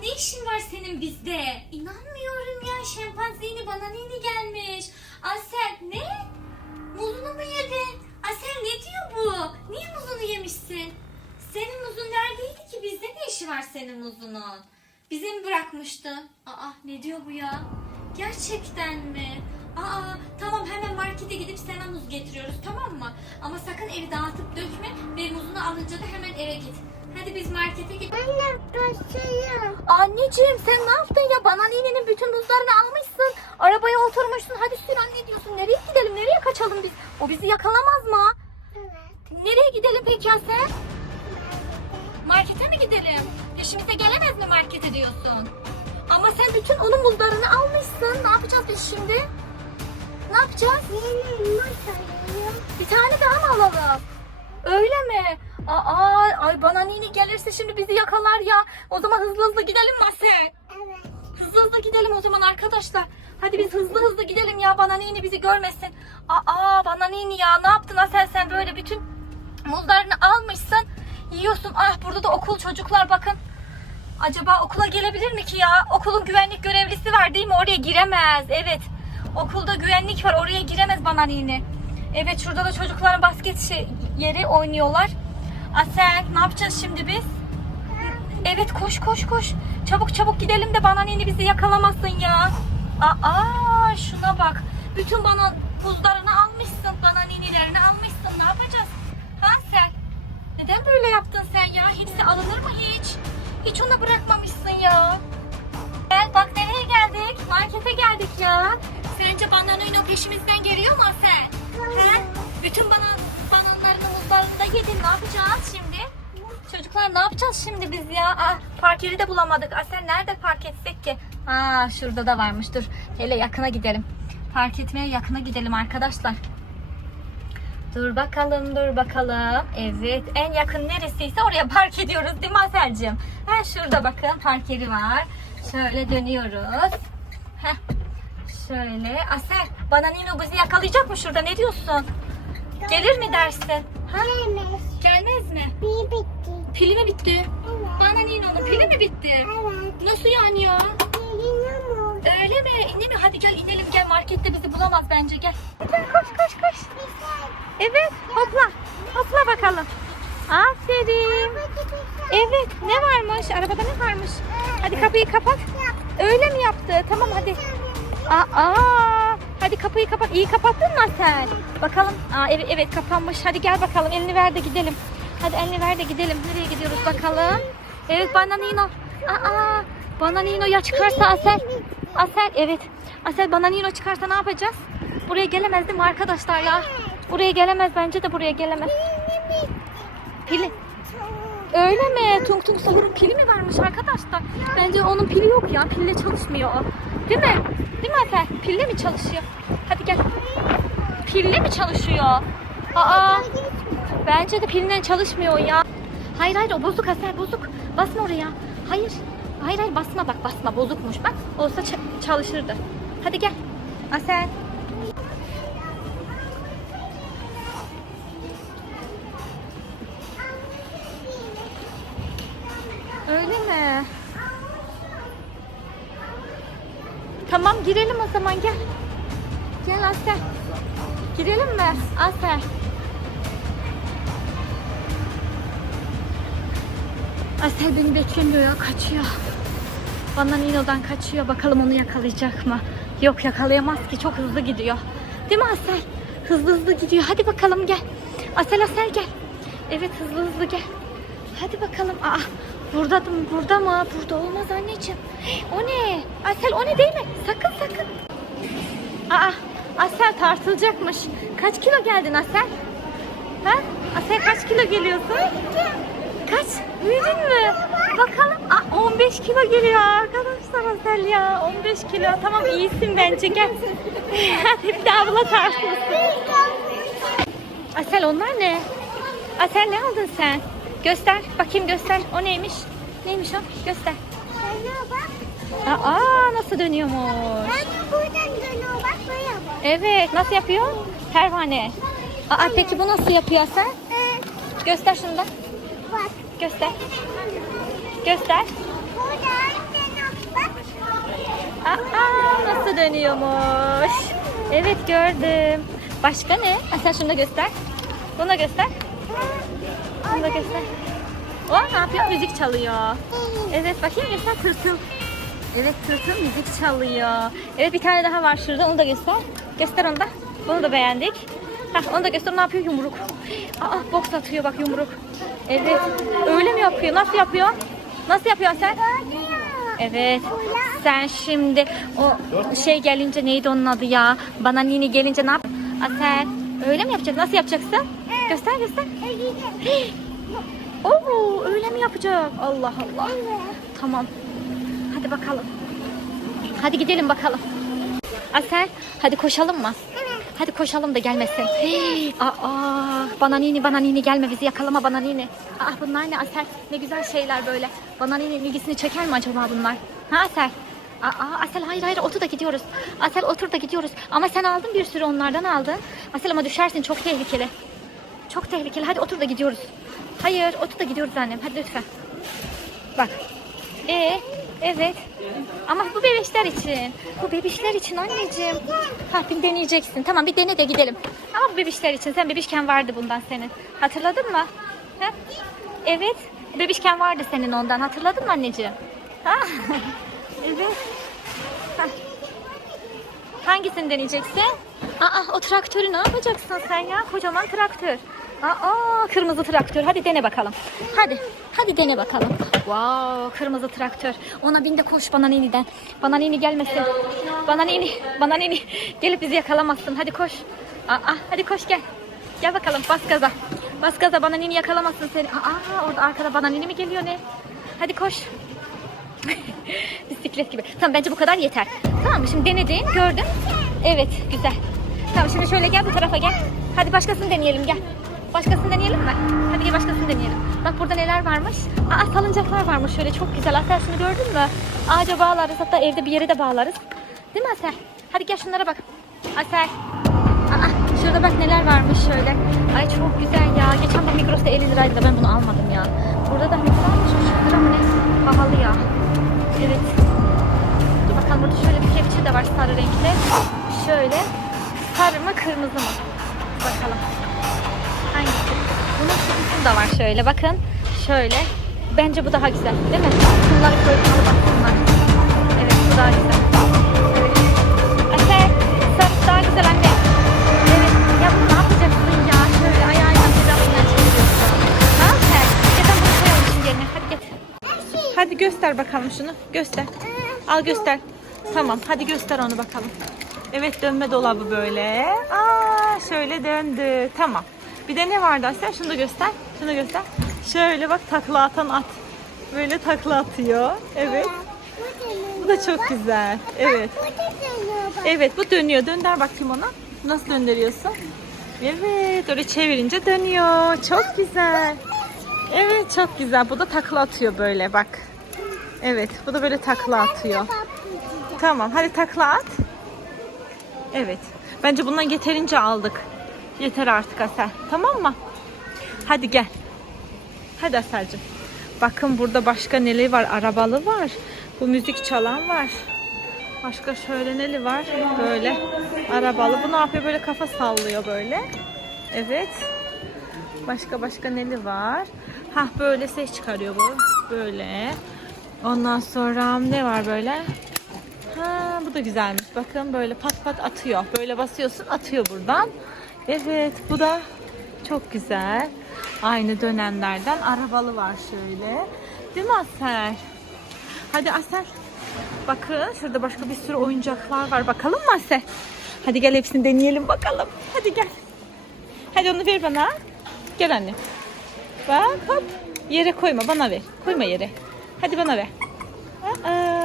ne işin var senin bizde? İnanmıyorum ya şempanzini bana nini gelmiş. Asel ne? Muzunu mu yedin? Asel ne diyor bu? Niye muzunu yemişsin? Senin muzun neredeydi ki? Bizde ne işi var senin muzunun? Bize mi bırakmıştın? Aa ne diyor bu ya? Gerçekten mi? Aa tamam hemen markete gidip sana muz getiriyoruz tamam mı? Ama sakın evi dağıtıp dökme ve muzunu alınca da hemen eve git. Hadi biz markete gidelim. Anne taşıyım. Anneciğim sen ne yaptın ya? Bana ninenin bütün buzlarını almışsın. Arabaya oturmuşsun. Hadi sür anne diyorsun. Nereye gidelim? Nereye kaçalım biz? O bizi yakalamaz mı? Evet. Nereye gidelim peki ya sen? Markete mi gidelim? Peşimize gelemez mi markete diyorsun? Ama sen bütün onun buzlarını almışsın. Ne yapacağız biz şimdi? Yapacağız? Bir tane daha mı alalım? Öyle mi? Aa, ay bana nini gelirse şimdi bizi yakalar ya. O zaman hızlı hızlı gidelim mi Asel? Evet. Hızlı hızlı gidelim o zaman arkadaşlar. Hadi biz hızlı hızlı gidelim ya bana nini bizi görmesin. Aa bana nini ya ne yaptın Asel sen böyle bütün muzlarını almışsın. Yiyorsun. Ah burada da okul çocuklar bakın. Acaba okula gelebilir mi ki ya? Okulun güvenlik görevlisi var değil mi? Oraya giremez. Evet. Okulda güvenlik var. Oraya giremez nini. Evet şurada da çocukların basket şey- yeri oynuyorlar. Asel ne yapacağız şimdi biz? Evet koş koş koş. Çabuk çabuk gidelim de nini bizi yakalamasın ya. Aa şuna bak. Bütün bana buzlarını almışsın. Bana ninilerini almışsın. Ne yapacağız? Hansel. Neden böyle yaptın sen ya? Hepsi alınır mı hiç? Hiç ona bırakmamışsın ya. Gel bak nereye bananino peşimizden geliyor mu sen? He? Bütün banan, bananlarını muzlarını da yedin. Ne yapacağız şimdi? Çocuklar ne yapacağız şimdi biz ya? Aa, park yeri de bulamadık. Asel nerede park etsek ki? Aa, şurada da varmış. Dur hele yakına gidelim. Park etmeye yakına gidelim arkadaşlar. Dur bakalım, dur bakalım. Evet, en yakın neresiyse oraya park ediyoruz değil mi Asel'cim? Ha, şurada bakın park yeri var. Şöyle dönüyoruz. Heh. Şöyle. Asel, bana Nino bizi yakalayacak mı şurada? Ne diyorsun? Gelir mi dersin? Gelmez. Gelmez mi? Bir bitti. Pili mi bitti? Evet. Bana Nino'nun pili mi bitti? Evet. Nasıl yani ya? Oldu. Öyle mi? İndi mi? Hadi gel inelim gel markette bizi bulamaz bence gel. Gel koş koş koş. Evet hopla. Hopla bakalım. Aferin. Evet ne varmış? Arabada ne varmış? Hadi kapıyı kapat. Öyle mi yaptı? Tamam hadi. Aa, hadi kapıyı kapat. İyi kapattın mı sen? Bakalım. Aa, evet, evet kapanmış. Hadi gel bakalım. Elini ver de gidelim. Hadi elini ver de gidelim. Nereye gidiyoruz bakalım? Evet Bananino. Aa, Bananino ya çıkarsa Asel. Asel evet. Asel Bananino çıkarsa ne yapacağız? Buraya gelemez değil mi arkadaşlar ya? Buraya gelemez bence de buraya gelemez. Pili. Öyle mi? Tung Tung Sahur'un pili mi varmış arkadaşlar? Bence onun pili yok ya. Pille çalışmıyor o. Değil mi? Değil mi Efe? Pille mi çalışıyor? Hadi gel. Pille mi çalışıyor? Aa, bence de pilinden çalışmıyor ya. Hayır hayır o bozuk Asel bozuk. Basma oraya. Hayır. Hayır hayır basma bak basma bozukmuş bak. Olsa çalışırdı. Hadi gel. Asel. Zaman gel. Gel Asel. Girelim mi? Asel. Asel beni beklemiyor ya kaçıyor. Bana Nino'dan kaçıyor. Bakalım onu yakalayacak mı? Yok yakalayamaz ki çok hızlı gidiyor. Değil mi Asel? Hızlı hızlı gidiyor. Hadi bakalım gel. Asel Asel gel. Evet hızlı hızlı gel. Hadi bakalım. Aa, burada mı? Burada mı? Burada olmaz anneciğim. O ne? Asel o ne değil mi? Sakın sakın. Aa, Asel tartılacakmış. Kaç kilo geldin Asel? Ha? Asel kaç kilo geliyorsun? Kaç? Büyüdün mü? Bakalım. Aa, 15 kilo geliyor arkadaşlar Asel ya. 15 kilo. Tamam iyisin bence gel. Bir de abla tartılsın. Asel onlar ne? Asel ne aldın sen? Göster. Bakayım göster. O neymiş? Neymiş o? Göster. Aa nasıl dönüyormuş? Ben buradan dönüyor bak böyle bak. Evet. Nasıl yapıyor? Pervane. Aa peki bu nasıl yapıyor sen? Göster şunu da. bak. Göster. Göster. Aa, nasıl dönüyormuş? Evet gördüm. Başka ne? Ha, sen şunu da göster. Bunu da göster. Bunu da göster. O ne yapıyor? Müzik çalıyor. Evet bakayım göster tırtıl. Evet tırtıl müzik çalıyor. Evet bir tane daha var şurada onu da göster. Göster onu da. Bunu da beğendik. Hah, onu da göster ne yapıyor yumruk. Aa boks atıyor bak yumruk. Evet. Öyle mi yapıyor? Nasıl yapıyor? Nasıl yapıyorsun sen? Evet. Sen şimdi o şey gelince neydi onun adı ya? Bana nini gelince ne yap? Asel. Öyle mi yapacaksın? Nasıl yapacaksın? Göster göster. Oo öyle mi yapacak? Allah Allah. Tamam. Hadi bakalım. Hadi gidelim bakalım. Asel hadi koşalım mı? Hadi koşalım da gelmesin. Hey, aa, bana nini bana nini gelme bizi yakalama bana nini. Ah bunlar ne Asel? Ne güzel şeyler böyle. Bana nini ilgisini çeker mi acaba bunlar? Ha Asel? Aa, Asel hayır hayır otur da gidiyoruz. Asel otur da gidiyoruz. Ama sen aldın bir sürü onlardan aldın. Asel ama düşersin çok tehlikeli. Çok tehlikeli. Hadi otur da gidiyoruz. Hayır otur da gidiyoruz annem. Hadi lütfen. Bak. Ee, evet. Ama bu bebişler için. Bu bebişler için anneciğim. Ha bir deneyeceksin. Tamam bir dene de gidelim. Ama bu bebişler için. Sen bebişken vardı bundan senin. Hatırladın mı? Ha? Evet. Bebişken vardı senin ondan. Hatırladın mı anneciğim? Ha? evet. Ha. Hangisini deneyeceksin? Aa o traktörü ne yapacaksın sen ya? Kocaman traktör. Aa kırmızı traktör. Hadi dene bakalım. Hadi. Hadi dene bakalım. Wow kırmızı traktör. Ona bin de koş bana niniden. Bana nini gelmesin. Bana nini. Bana nini. Gelip bizi yakalamazsın. Hadi koş. Aa hadi koş gel. Gel bakalım bas gaza. Bas gaza bana nini yakalamasın seni. Aa orada arkada bana nini mi geliyor ne? Hadi koş. Bisiklet gibi. Tamam bence bu kadar yeter. Tamam? Şimdi denedin, gördün. Evet, güzel. Tamam şimdi şöyle gel bu tarafa gel. Hadi başkasını deneyelim gel. Başkasını deneyelim mi? Hadi gel başkasını deneyelim. Bak burada neler varmış. Aa salıncaklar varmış şöyle çok güzel. Asel şunu gördün mü? Ağaca bağlarız hatta evde bir yere de bağlarız. Değil mi Asel? Hadi gel şunlara bak. Asel. Aa, şurada bak neler varmış şöyle. Ay çok güzel ya. Geçen bu Migros'ta 50 liraydı da ben bunu almadım ya. Burada da ne güzelmiş. 3 lira mı ne? Pahalı ya. Evet. Dur bakalım burada şöyle bir kepçe de var sarı renkli. Şöyle. Sarı mı kırmızı mı? Bakalım. Hangisi? Bunun kutusu da var şöyle bakın. Şöyle. Bence bu daha güzel değil mi? Bunları koyup alıp baksınlar. Evet bu daha güzel. Hadi göster bakalım şunu. Göster. Al göster. Tamam hadi göster onu bakalım. Evet dönme dolabı böyle. Aa şöyle döndü. Tamam. Bir de ne vardı Asya? Şunu da göster. Şunu göster. Şöyle bak takla atan at. Böyle takla atıyor. Evet. Bu da çok güzel. Evet. Evet bu dönüyor. Dönder bakayım ona. Nasıl döndürüyorsun? Evet öyle çevirince dönüyor. Çok güzel. Evet çok güzel. Bu da takla atıyor böyle bak. Evet bu da böyle takla atıyor. Tamam hadi takla at. Evet. Bence bundan yeterince aldık. Yeter artık Asel. Tamam mı? Hadi gel. Hadi Asel'cim. Bakın burada başka neler var? Arabalı var. Bu müzik çalan var. Başka şöyle neli var? Böyle arabalı. Bu ne yapıyor? Böyle kafa sallıyor böyle. Evet. Başka başka neli var? Hah böyle ses çıkarıyor bu. Böyle. Ondan sonra ne var böyle? Ha bu da güzelmiş. Bakın böyle pat pat atıyor. Böyle basıyorsun atıyor buradan. Evet bu da çok güzel. Aynı dönemlerden arabalı var şöyle. Değil mi Asel? Hadi Asel. Bakın şurada başka bir sürü oyuncaklar var. Bakalım mı Asel? Hadi gel hepsini deneyelim bakalım. Hadi gel. Hadi onu ver bana. Gel anne. Bak hop. Yere koyma bana ver. Koyma yere. Hadi bana ver. Aa,